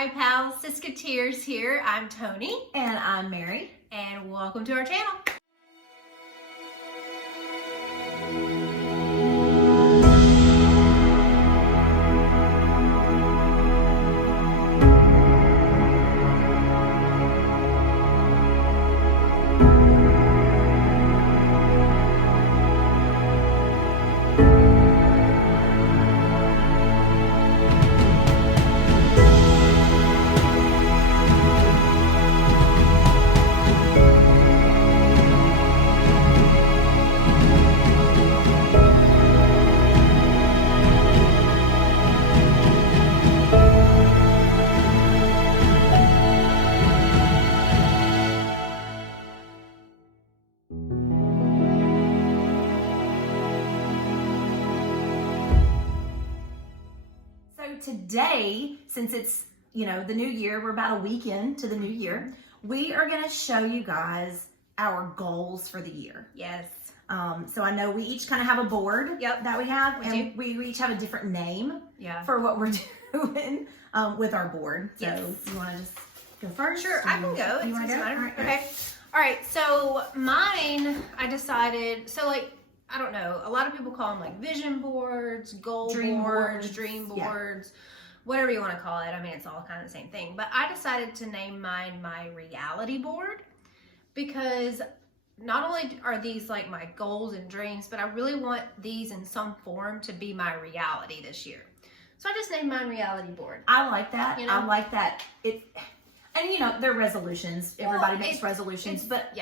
Hi pals, Siskateers here. I'm Tony. And I'm Mary. And welcome to our channel. Today, since it's, the new year, we're about a week into the new year, we are going to show you guys our goals for the year. Yes. So I know we each kind of have a board that we have, and we each have a different name for what we're doing with our board. So you want to just go first? Sure, I can go. You want to go? All right. Okay. So mine, I decided, I don't know, a lot of people call them like vision boards, goal boards, dream boards, whatever you want to call it. I mean, it's all kind of the same thing. But I decided to name mine my reality board because not only are these like my goals and dreams, but I really want these in some form to be my reality this year. So I just named mine reality board. I like that. I like that. They're resolutions. Everybody makes resolutions, but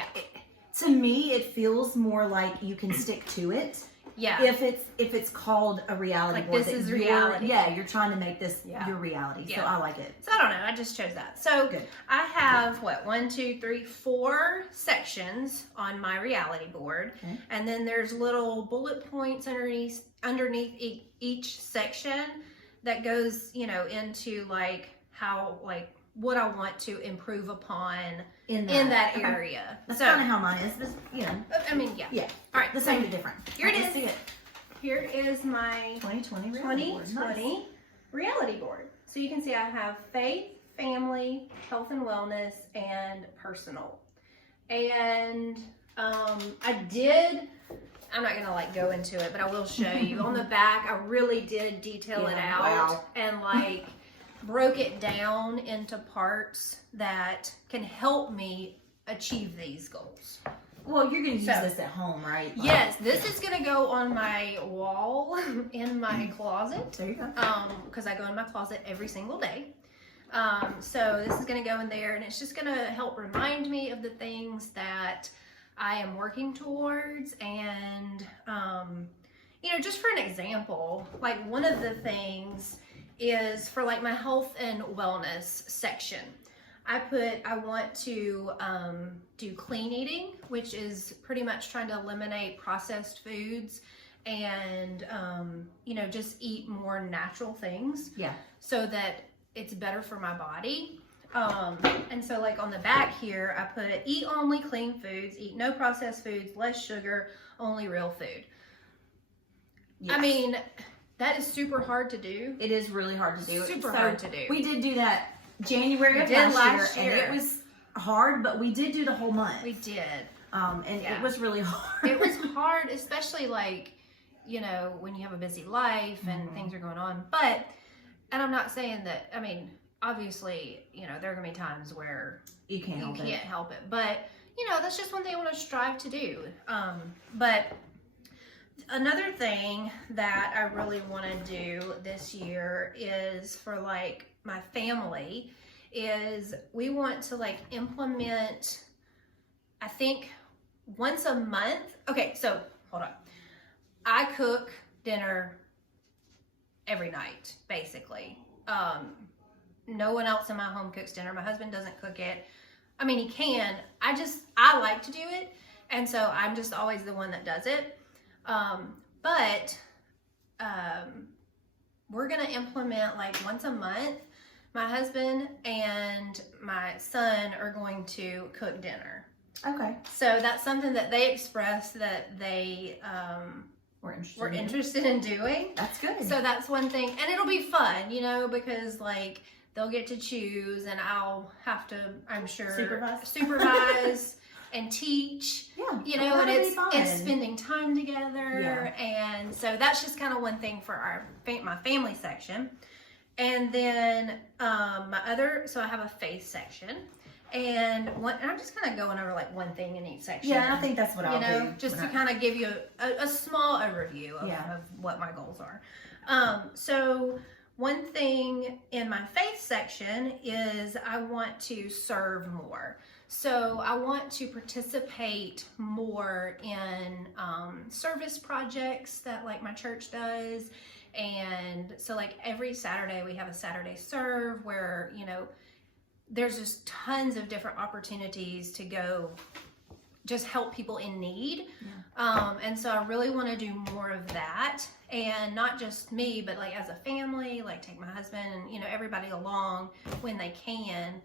to me, it feels more like you can stick to it. Yeah. If it's called a reality board. This is reality. You're trying to make this your reality. Yeah. So I like it. So I don't know. I just chose that. So good. I have 4 sections on my reality board, and then there's little bullet points underneath each section that goes, into how what I want to improve upon in that area. That's kind of how mine is. But, Yeah. All right. The same but different. Here it is. See it. Here is my 2020 reality board. So you can see I have faith, family, health and wellness, and personal. And I'm not gonna go into it, but I will show you. On the back, I really did detail it out and broke it down into parts that can help me achieve these goals. Well, you're going to use this at home, right? Yes, this is going to go on my wall in my closet. There you go. Because I go in my closet every single day. So this is going to go in there, and it's just going to help remind me of the things that I am working towards. And, just for an example, one of the things is for my health and wellness section. I want to do clean eating, which is pretty much trying to eliminate processed foods and, just eat more natural things. Yeah. So that it's better for my body. And so on the back here, I put eat only clean foods, eat no processed foods, less sugar, only real food. Yes. I mean, that is super hard to do. It is really hard to do. Super hard to do. We did do that January of last year, and it was hard, but we did do the whole month. We did. It was really hard. It was hard, especially when you have a busy life and things are going on. And I'm not saying that, obviously, there are going to be times where you can't help it. But, that's just one thing I want to strive to do. But another thing that I really want to do this year is for my family is we want to implement, I think once a month. Okay, so hold on. I cook dinner every night, basically. No one else in my home cooks dinner. My husband doesn't cook it. He can. I like to do it. And so I'm just always the one that does it. But we're going to implement once a month. My husband and my son are going to cook dinner. Okay. So that's something that they expressed that they were interested in doing. That's good. So that's one thing. And it'll be fun, because they'll get to choose, and I'll have to, I'm sure, supervise and teach. Yeah, you know, and it's spending time together, and so that's just kind of one thing for my family section. And then so I have a faith section, and I'm just kind of going over like one thing in each section. Yeah, I think that's what I'll do. Just to kind of give you a small overview of what my goals are. So one thing in my faith section is I want to serve more. So I want to participate more in service projects that like my church does. And so like every Saturday we have a Saturday serve where, you know, there's just tons of different opportunities to go just help people in need. And so I really want to do more of that, and not just me, but like as a family, like take my husband and, you know, everybody along when they can.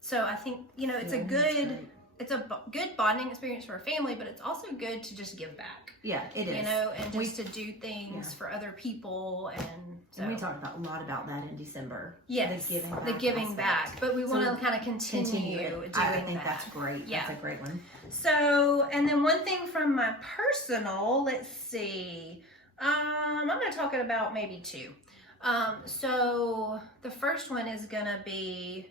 So I think, you know, it's a good bonding experience for a family, but it's also good to just give back. Yeah, it is. You know, and just to do things for other people. And we talked a lot about that in December. Yes, the giving back. But we want to kind of continue doing that. I think that's great. Yeah. That's a great one. So, and then one thing from my personal, let's see. I'm going to talk about maybe two. So the first one is going to be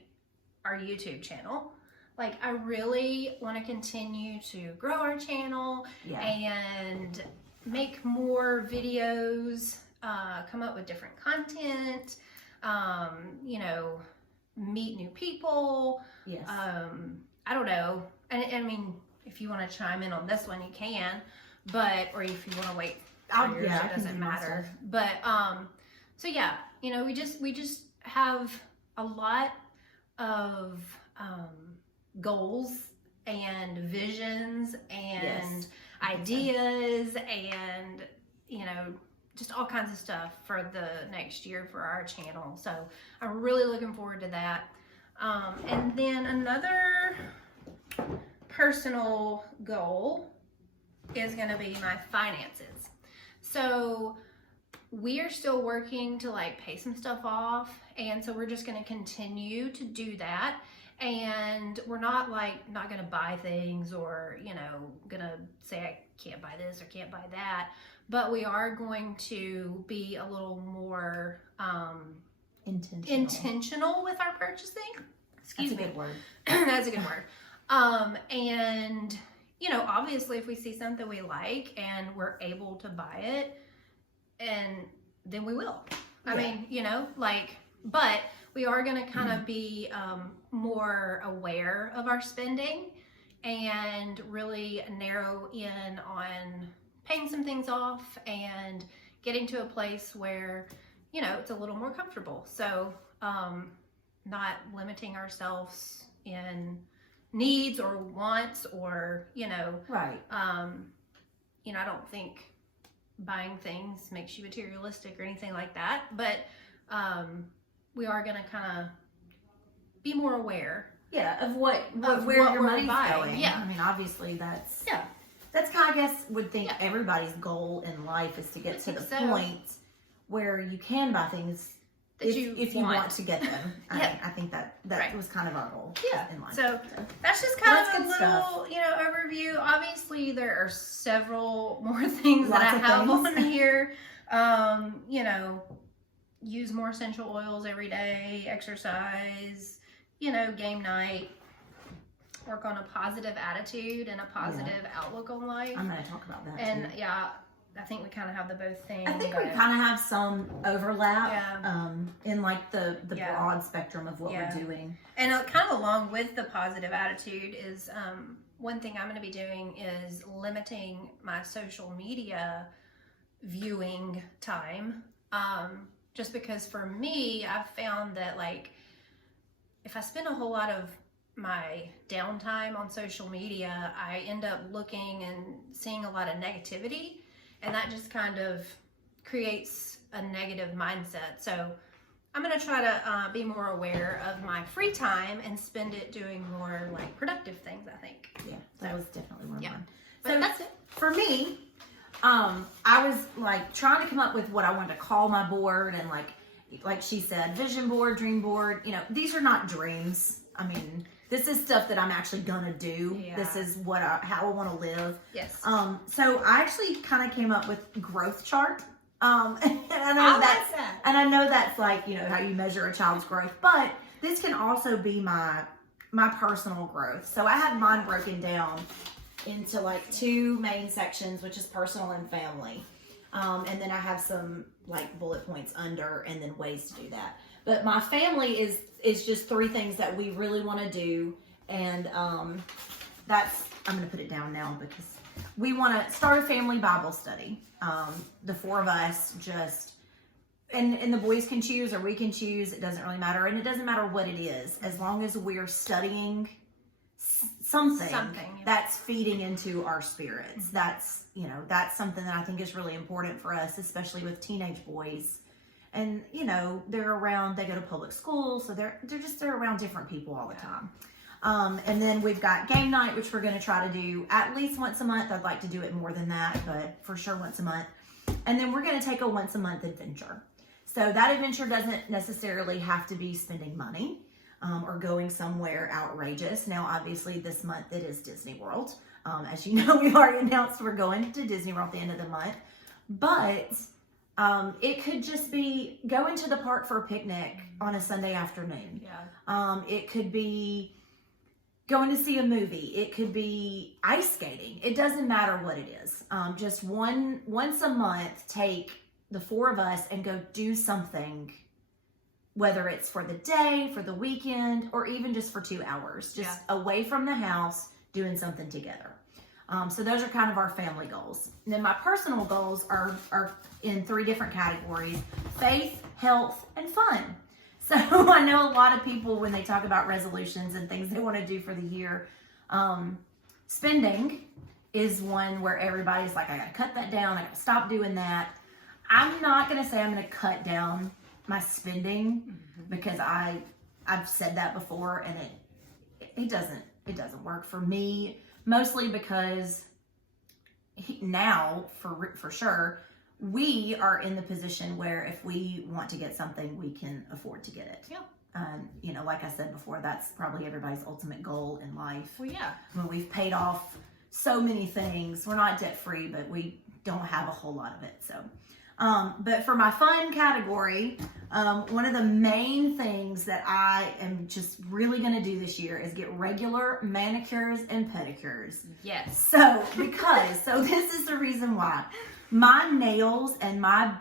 our YouTube channel. Like, I really want to continue to grow our channel and make more videos, come up with different content, you know, meet new people. Yes. I don't know. And I mean, if you want to chime in on this one, you can, or if you want to wait for yours, it doesn't matter. But, so yeah, you know, we just have a lot of, goals and visions and ideas and, you know, just all kinds of stuff for the next year for our channel. So I'm really looking forward to that. And then another personal goal is going to be my finances. So we are still working to like pay some stuff off. And so we're just going to continue to do that. And we're not going to buy things or, you know, going to say I can't buy this or can't buy that. But we are going to be a little more intentional with our purchasing. Excuse me. That's a good word. That's a good word. And, you know, obviously if we see something we like and we're able to buy it, and then we will. I mean, you know, but we are going to kind of be more aware of our spending and really narrow in on paying some things off and getting to a place where, you know, it's a little more comfortable. So not limiting ourselves in needs or wants or, you know, you know, I don't think buying things makes you materialistic or anything like that, but we are going to kind of be more aware. Yeah, of where your money's going. Yeah. I mean, obviously that's kind of, I guess, would think everybody's goal in life is to get to the point where you can buy things if you want to get them. I think that was kind of our goal in life. So that's just kind of a little, you know, overview. Obviously, there are several more things that I have on here. You know, use more essential oils every day, exercise, you know, game night, work on a positive attitude and a positive outlook on life. I'm going to talk about that and too. I think we kind of have the both things. I think we kind of have some overlap in like the broad spectrum of what we're doing. And kind of along with the positive attitude is one thing I'm going to be doing is limiting my social media viewing time. Just because for me, I've found that like if I spend a whole lot of my downtime on social media, I end up looking and seeing a lot of negativity, and that just kind of creates a negative mindset. So I'm going to try to be more aware of my free time and spend it doing more like productive things, I think. Yeah, that was definitely one of mine. So that's it. For me, I was like trying to come up with what I wanted to call my board, and like like she said, vision board, dream board. You know, these are not dreams. I mean, this is stuff that I'm actually gonna do. Yeah. This is what how I want to live. Yes. So I actually kind of came up with growth chart. And I know that's like, you know, how you measure a child's growth, but this can also be my personal growth. So I have mine broken down into like 2 main sections, which is personal and family. And then I have some like bullet points under and then ways to do that. But my family is just 3 things that we really want to do. And I'm going to put it down now because we want to start a family Bible study. The 4 of us just, and the boys can choose or we can choose. It doesn't really matter. And it doesn't matter what it is, as long as we're studying something that's feeding into our spirits. That's, you know, that's something that I think is really important for us, especially with teenage boys. And, you know, they go to public school, so they're around different people all the time. And then we've got game night, which we're going to try to do at least once a month. I'd like to do it more than that, but for sure once a month. And then we're going to take a once a month adventure. So that adventure doesn't necessarily have to be spending money or going somewhere outrageous. Now, obviously this month it is Disney World. As you know, we've already announced we're going to Disney World at the end of the month, but it could just be going to the park for a picnic on a Sunday afternoon. Yeah. It could be going to see a movie. It could be ice skating. It doesn't matter what it is. Just once a month, take the 4 of us and go do something, whether it's for the day, for the weekend, or even just for 2 hours, just away from the house, doing something together. So those are kind of our family goals. And then my personal goals are in 3 different categories: faith, health, and fun. So I know a lot of people, when they talk about resolutions and things they want to do for the year, spending is one where everybody's like, I got to cut that down. I got to stop doing that. I'm not going to say I'm going to cut down my spending because I've said that before, and it doesn't work for me, mostly because now for sure, we are in the position where if we want to get something, we can afford to get it. Yeah. You know, like I said before, that's probably everybody's ultimate goal in life. Well, yeah. When we've paid off so many things, we're not debt free, but we don't have a whole lot of it. So, but for my fun category, one of the main things that I am just really going to do this year is get regular manicures and pedicures. Yes. So this is the reason why. My nails and my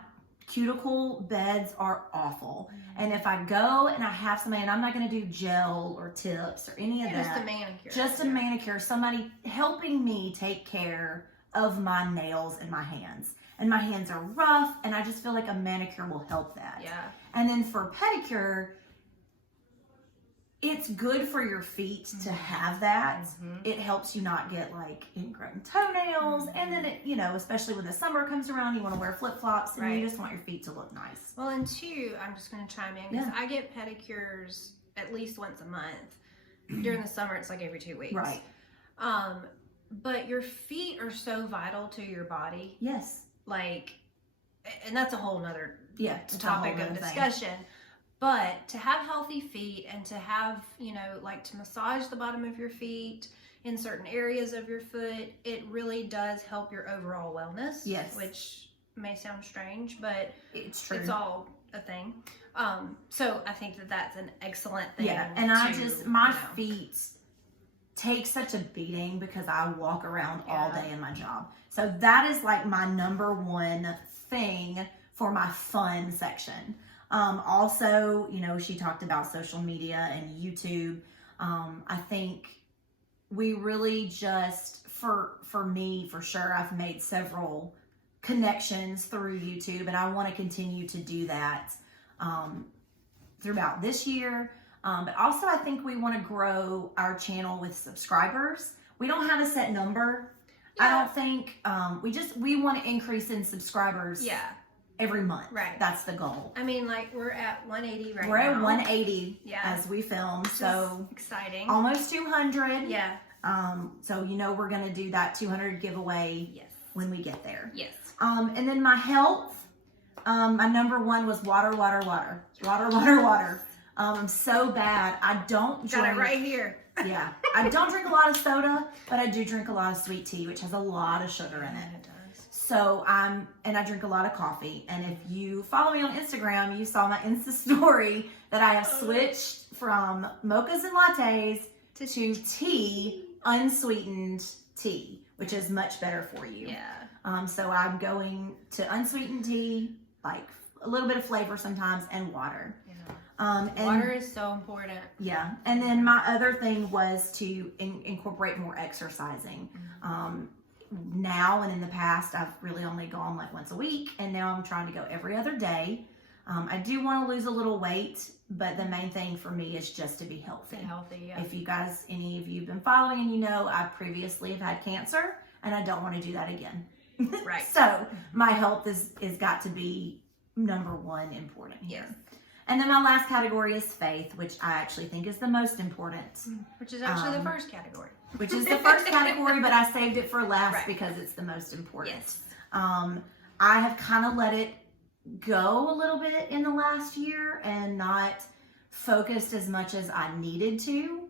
cuticle beds are awful. And if I go and I have somebody, and I'm not going to do gel or tips or any of that. Just a manicure. Just a manicure. Somebody helping me take care of my nails and my hands. And my hands are rough, and I just feel like a manicure will help that. Yeah. And then for pedicure, it's good for your feet to have that. It helps you not get like ingrown toenails. And then it, you know, especially when the summer comes around, you want to wear flip-flops and you just want your feet to look nice. Well, and 2, I'm just going to chime in because I get pedicures at least once a month. During the summer, it's like every 2 weeks. Right. But your feet are so vital to your body. Yes. Like, and that's a whole nother topic of discussion. But to have healthy feet and to have, you know, like to massage the bottom of your feet in certain areas of your foot, it really does help your overall wellness. Yes. Which may sound strange, but it's true. It's all a thing. So I think that that's an excellent thing. Yeah. And my feet take such a beating because I walk around all day in my job. So that is like my number one thing for my fun section. Also, you know, she talked about social media and YouTube. I think we really just, for me, for sure, I've made several connections through YouTube, and I want to continue to do that throughout this year. But also I think we want to grow our channel with subscribers. We don't have a set number. Yeah. I don't think, we want to increase in subscribers. Yeah. Every month. Right. That's the goal. I mean, like, we're at 180 right now. We're at 180 as we film. So exciting. Almost 200. Yeah. So, you know, we're going to do that 200 giveaway when we get there. Yes. And then my health, My number one was water. I'm so bad. I don't drink. Got it right here. Yeah. I don't drink a lot of soda, but I do drink a lot of sweet tea, which has a lot of sugar in it. It does. So and I drink a lot of coffee. And if you follow me on Instagram, you saw my Insta story that I have switched from mochas and lattes to tea, unsweetened tea, which is much better for you. Yeah. So I'm going to unsweetened tea, like a little bit of flavor sometimes, and water. Yeah. And Water is so important. Yeah. And then my other thing was to incorporate more exercising. Now and in the past, I've really only gone like once a week, and now I'm trying to go every other day. I do want to lose a little weight, but the main thing for me is just to be healthy. Yeah. If you guys, any of you have been following, and you know, I previously have had cancer, and I don't want to do that again. Right. So my health is got to be number one important here. Yes. And then my last category is faith, which I actually think is the most important. Which is actually the first category. Which is the first category, but I saved it for last Right. because it's the most important. Yes. I have kind of let it go a little bit in the last year and not focused as much as I needed to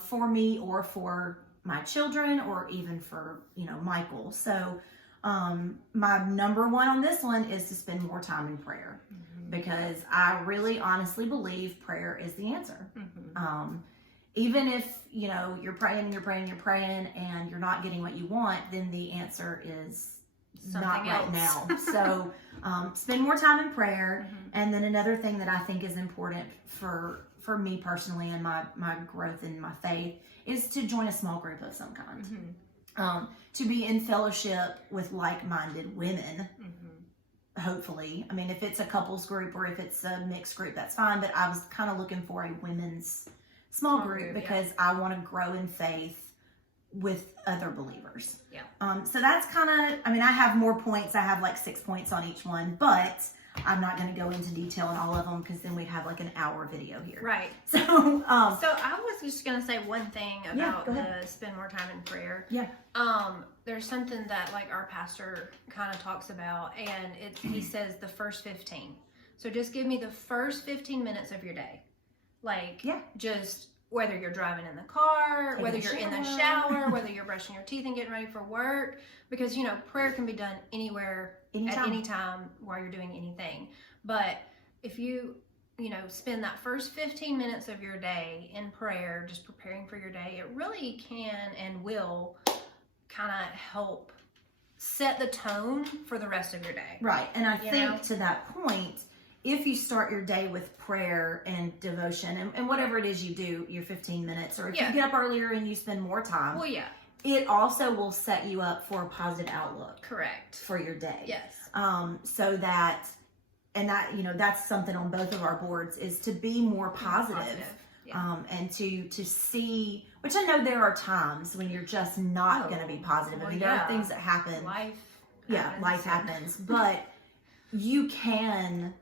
for me or for my children or even for, Michael. So my number one on this one is to spend more time in prayer. Because I really honestly believe prayer is the answer. Even if, you're praying and you're not getting what you want, then the answer is Something not right else. now. So spend more time in prayer. And then another thing that I think is important for me personally and my growth in my faith is to join a small group of some kind. To be in fellowship with like-minded women. Hopefully. I mean, if it's a couples group or if it's a mixed group, that's fine. But I was kind of looking for a women's small group because I want to grow in faith with other believers. Yeah. So that's kind of, I have more points. I have like 6 points on each one, but I'm not going to go into detail on all of them because then we'd have like an hour video here. Right. So, so I was just going to say one thing about the spend more time in prayer. Yeah. There's something that like our pastor kind of talks about, and he says the first 15. So just give me the first 15 minutes of your day. Like, just whether you're driving in the car, whether you're in the shower, whether you're brushing your teeth and getting ready for work, because, prayer can be done anywhere, at any time while you're doing anything. But if you, spend that first 15 minutes of your day in prayer, just preparing for your day, it really can and will kind of help set the tone for the rest of your day. Right. And I think to that point, if you start your day with prayer and devotion and whatever it is you do, your 15 minutes, or if you get up earlier and you spend more time, it also will set you up for a positive outlook. Correct. For your day. Yes. So that, and that, that's something on both of our boards is to be more positive. Yeah. And to see, which I know there are times when you're just not going to be positive. I mean, there are things that happen. Life happens. But you can,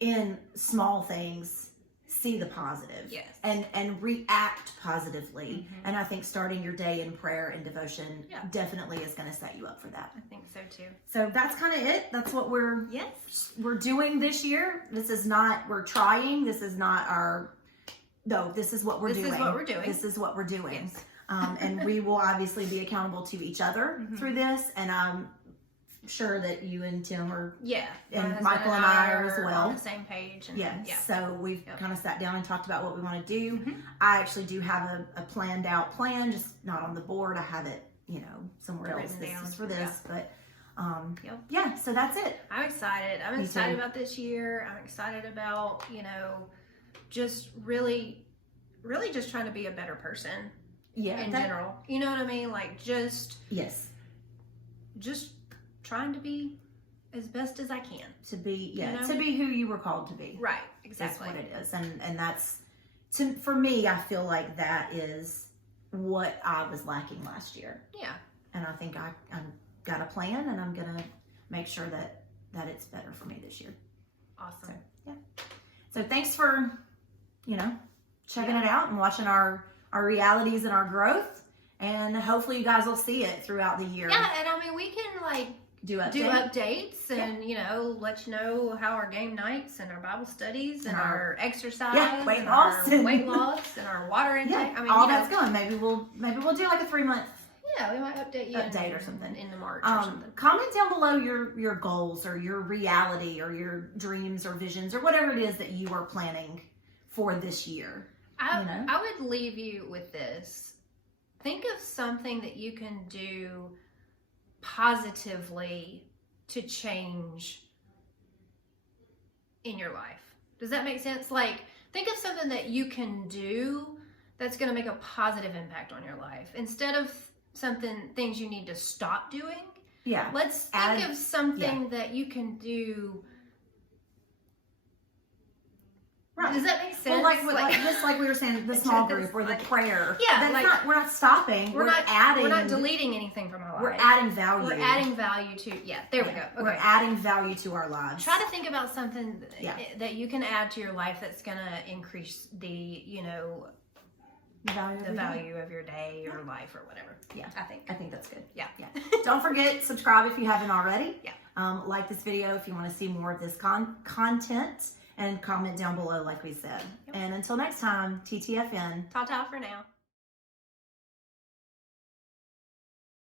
in small things, see the positive. Yes. And react positively. And I think starting your day in prayer and devotion definitely is going to set you up for that. I think so too. So that's kind of it. That's what we're doing this year. This is not, we're trying. This is not this is what we're doing. This is what we're doing. Yes. And we will obviously be accountable to each other through this. And I'm sure that you and Tim are, and Michael and I are as well. On the same page. And, So we've kind of sat down and talked about what we want to do. I actually do have a planned out plan, just not on the board. I have it, somewhere else. This is for this, but so that's it. I'm excited. I'm excited about this year. I'm excited about, just really just trying to be a better person in general. You know what I mean? Like just trying to be as best as I can. To be to be who you were called to be. Right, exactly. That's what it is. And that's for me, I feel like that is what I was lacking last year. Yeah. And I think I'm got a plan, and I'm gonna make sure that it's better for me this year. Awesome. So thanks for checking it out and watching our realities and our growth, and hopefully you guys will see it throughout the year. Yeah, and I mean we can do updates and, you know, let you know how our game nights and our Bible studies and our exercise weight and loss our weight loss and our water intake. Yeah, I mean, all that's going. Maybe we'll do like a 3-month we might update you or something in the March or something. Comment down below your goals or your reality or your dreams or visions or whatever it is that you are planning for this year. I would leave you with this. Think of something that you can do positively to change in your life. Does that make sense? Like, think of something that you can do that's going to make a positive impact on your life instead of things you need to stop doing. Yeah. Let's think of something that you can do. Right. Does that make sense? Well, just like we were saying, the small group or the prayer. Yeah. We're not stopping. We're not deleting anything from our life. We're adding value. We're adding value to, there we go. Okay. We're adding value to our lives. Try to think about something that you can add to your life that's going to increase the value of your day, your life, or whatever. Yeah. I think that's good. Yeah. Don't forget, subscribe if you haven't already. Yeah. Like this video if you want to see more of this content, and comment down below like we said. Yep. And until next time, TTFN. Ta-ta for now.